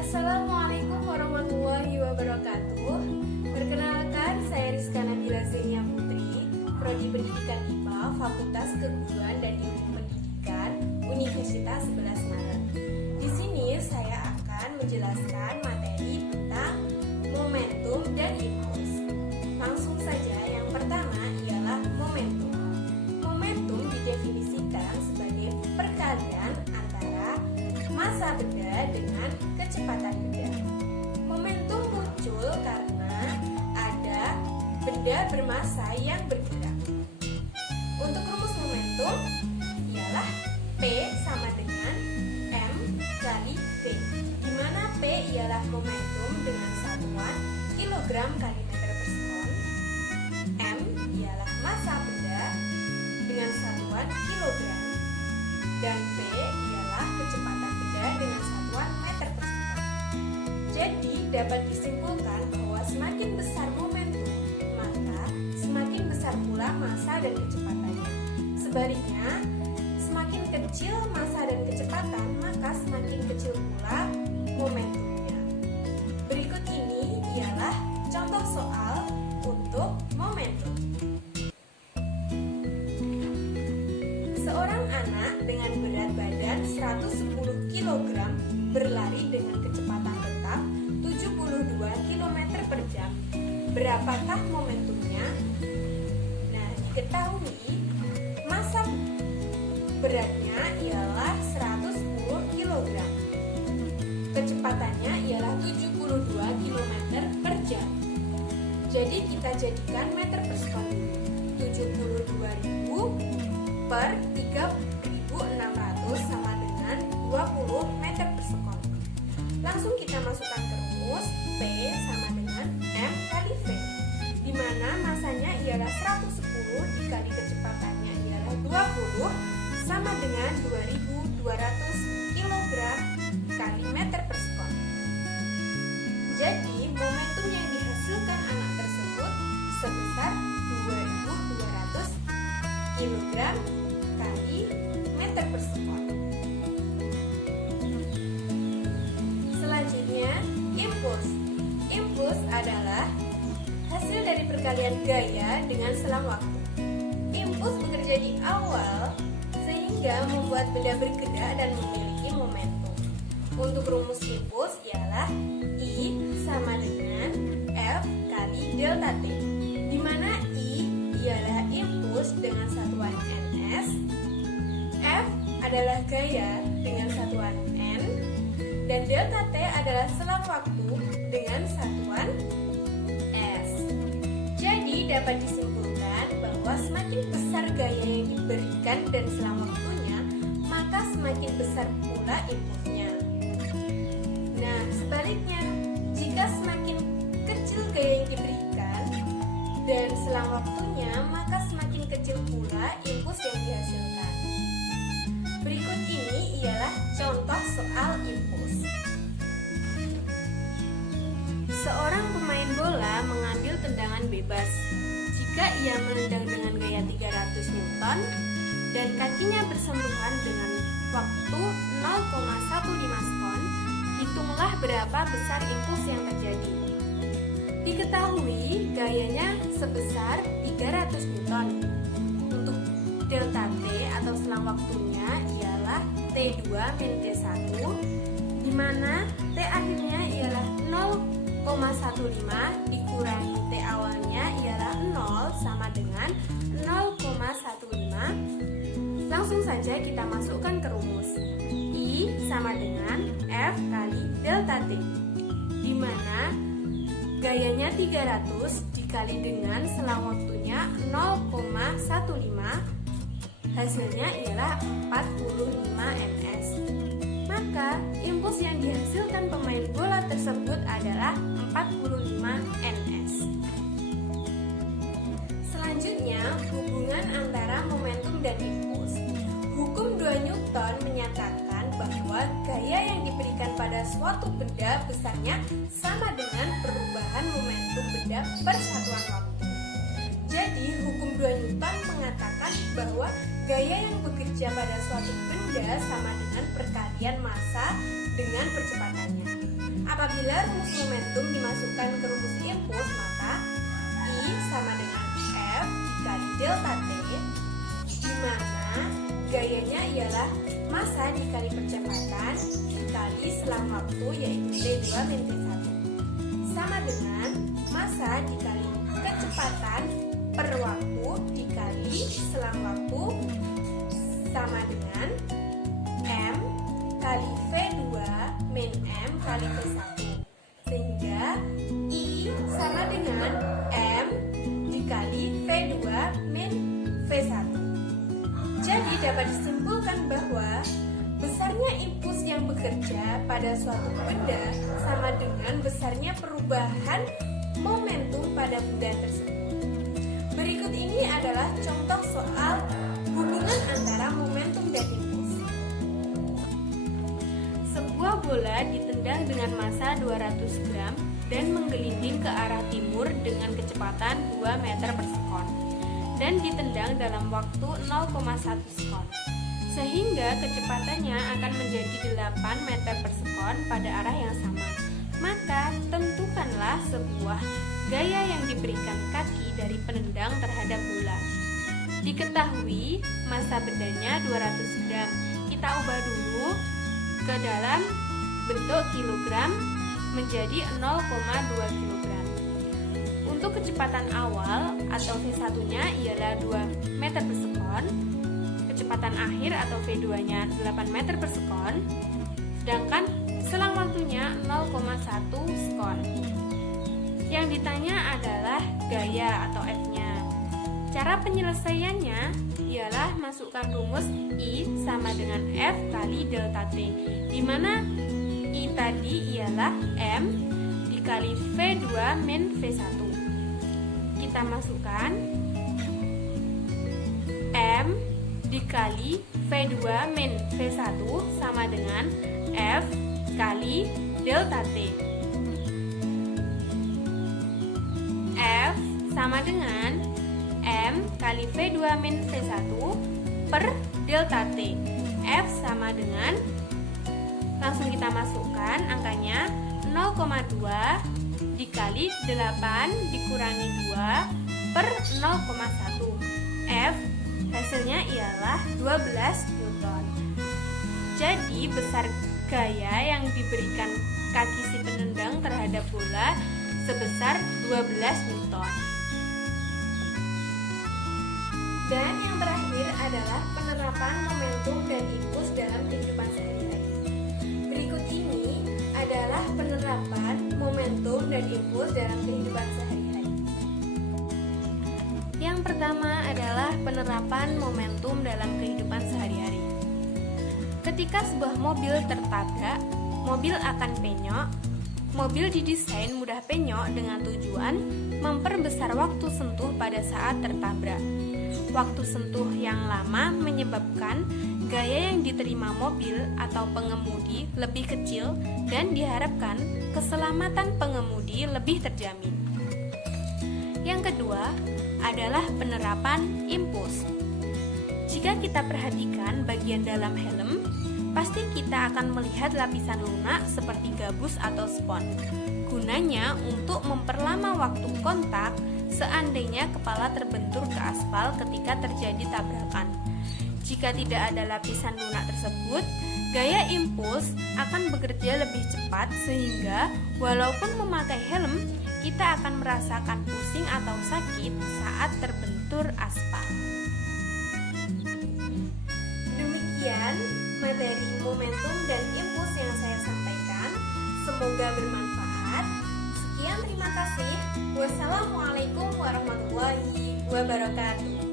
Assalamualaikum warahmatullahi wabarakatuh. Perkenalkan, saya Rizka Nabila Zenia Putri, Prodi Pendidikan IPA, Fakultas Keguruan dan Ilmu Pendidikan, Universitas 11 Maret. Di sini saya akan menjelaskan materi tentang momentum dan impuls. Langsung saja, yang pertama ialah momentum. Momentum didefinisikan sebagai perkalian antara massa benda dengan kecepatan benda. Momentum muncul karena ada benda bermassa yang bergerak. Untuk rumus momentum ialah P sama dengan M kali V, di mana P ialah momentum dengan satuan kilogram kali meter per sekon, M ialah massa benda dengan satuan kilogram, dan V ialah kecepatan benda dengan satuan meter per sekon. Jadi dapat disimpulkan bahwa semakin besar momentum, maka semakin besar pula massa dan kecepatannya. Sebaliknya, semakin kecil massa dan kecepatan, maka semakin kecil pula momentumnya. Berikut ini ialah contoh soal untuk momentum. Seorang anak dengan berat badan 110 kg berlari dengan kecepatan tetap 72 km per jam. Berapakah momentumnya? Nah, diketahui massa beratnya ialah 110 kg. Kecepatannya ialah 72 km per jam. Jadi kita jadikan meter per sekon dulu. 72.000 per 3.600 sama dengan 20 meter per sekon. Langsung kita masukkan ke rumus P sama dengan M kali V, di mana massanya ialah 110 dikali kecepatannya ialah 20 sama dengan 2.200 kg kali meter per sekon. Jadi momentum yang dihasilkan anak tersebut sebesar 2.200 kg kali meter per sekon. Selanjutnya, impuls. Impuls adalah hasil dari perkalian gaya dengan selang waktu. Impuls bekerja di awal sehingga membuat benda bergerak dan memiliki momentum. Untuk rumus impuls ialah I sama dengan F kali delta T, di mana I ialah impuls dengan satuan ns, F adalah gaya dengan satuan n, dan delta T adalah selang waktu dengan satuan s. Jadi dapat disimpulkan bahwa semakin besar gaya yang diberikan dan selang waktunya, maka semakin besar pula impulsnya. Nah, sebaliknya, jika semakin kecil gaya yang diberikan dan selang waktunya, maka semakin kecil pula impuls yang dihasilkan. Berikut ini ialah contoh soal impuls. Seorang pemain bola mengambil tendangan bebas. Jika ia menendang dengan gaya 300 Newton dan kakinya bersentuhan dengan waktu 0,15 sekon, hitunglah berapa besar impuls yang terjadi. Diketahui gayanya sebesar 300 Newton. Untuk delta T atau selang waktunya ialah T2 min T1, di mana T akhirnya ialah 0,15 dikurangi T awalnya ialah 0 sama dengan 0,15. Langsung saja kita masukkan ke rumus. I sama dengan F kali delta T, di mana gayanya 300 dikali dengan selang waktunya 0,15, hasilnya ialah 45 ns. Maka impuls yang dihasilkan pemain bola tersebut adalah 45 ns. Selanjutnya, hubungan antara momentum dan impuls. Hukum 2 Newton menyatakan bahwa gaya yang diberikan pada suatu benda besarnya sama dengan perubahan momentum benda per satuan waktu. Jadi, hukum 2 Newton mengatakan bahwa gaya yang bekerja pada suatu benda sama dengan perkalian massa dengan percepatannya. Apabila rumus momentum dimasukkan ke rumus impuls, maka I sama dengan F dikali delta T, di mana gayanya ialah massa dikali percepatan dikali selang waktu, yaitu T2 min T1, sama dengan massa dikali kecepatan per waktu dikali selang waktu, sama dengan M kali V2 min M kali V1, sehingga I sama dengan M dikali V2 min V1. Jadi dapat disimpulkan bahwa besarnya impuls yang bekerja pada suatu benda sama dengan besarnya perubahan momentum pada benda tersebut. Berikut ini adalah contoh soal hubungan antara momentum dan impuls. Sebuah bola ditendang dengan massa 200 gram dan menggelinding ke arah timur dengan kecepatan 2 meter per sekon dan ditendang dalam waktu 0,1 sekon, sehingga kecepatannya akan menjadi 8 meter per sekon pada arah yang sama. Maka tentukanlah sebuah gaya yang diberikan kaki dari penendang terhadap bola. Diketahui massa bendanya 200 gram. Kita ubah dulu ke dalam bentuk kilogram menjadi 0,2 kilogram. Untuk kecepatan awal atau V1-nya ialah 2 meter per sekon, kecepatan akhir atau V2-nya 8 meter per sekon, sedangkan selang waktunya 0,1 sekon. Yang ditanya adalah gaya atau F-nya. Cara penyelesaiannya ialah masukkan rumus I sama dengan F kali delta T, di mana I tadi ialah M dikali V2 min V1. Kita masukkan M dikali V2 min V1 sama dengan F kali delta T. F sama dengan M kali V2 min V1 per delta T. F sama dengan, langsung kita masukkan angkanya 0,2 dikali 8 dikurangi 2 per 0,1. F hasilnya ialah 12 Newton. Jadi besar gaya yang diberikan kaki si penendang terhadap bola sebesar 12 Newton. Dan yang terakhir adalah penerapan momentum dan impuls dalam kehidupan sehari-hari. Berikut ini adalah penerapan momentum dan impuls dalam kehidupan sehari-hari. Yang pertama adalah penerapan momentum dalam kehidupan sehari-hari. Ketika sebuah mobil tertabrak, mobil akan penyok. Mobil didesain mudah penyok dengan tujuan memperbesar waktu sentuh pada saat tertabrak. Waktu sentuh yang lama menyebabkan gaya yang diterima mobil atau pengemudi lebih kecil dan diharapkan keselamatan pengemudi lebih terjamin. Yang kedua adalah penerapan impuls. Jika kita perhatikan bagian dalam helm, pasti kita akan melihat lapisan lunak seperti gabus atau spons. Gunanya untuk memperlama waktu kontak seandainya kepala terbentur ke aspal ketika terjadi tabrakan. Jika tidak ada lapisan lunak tersebut, gaya impuls akan bekerja lebih cepat sehingga walaupun memakai helm, kita akan merasakan pusing atau sakit saat terbentur aspal. Demikian materi momentum dan impuls yang saya sampaikan. Semoga bermanfaat. Sekian, terima kasih. Wassalamualaikum warahmatullahi wabarakatuh.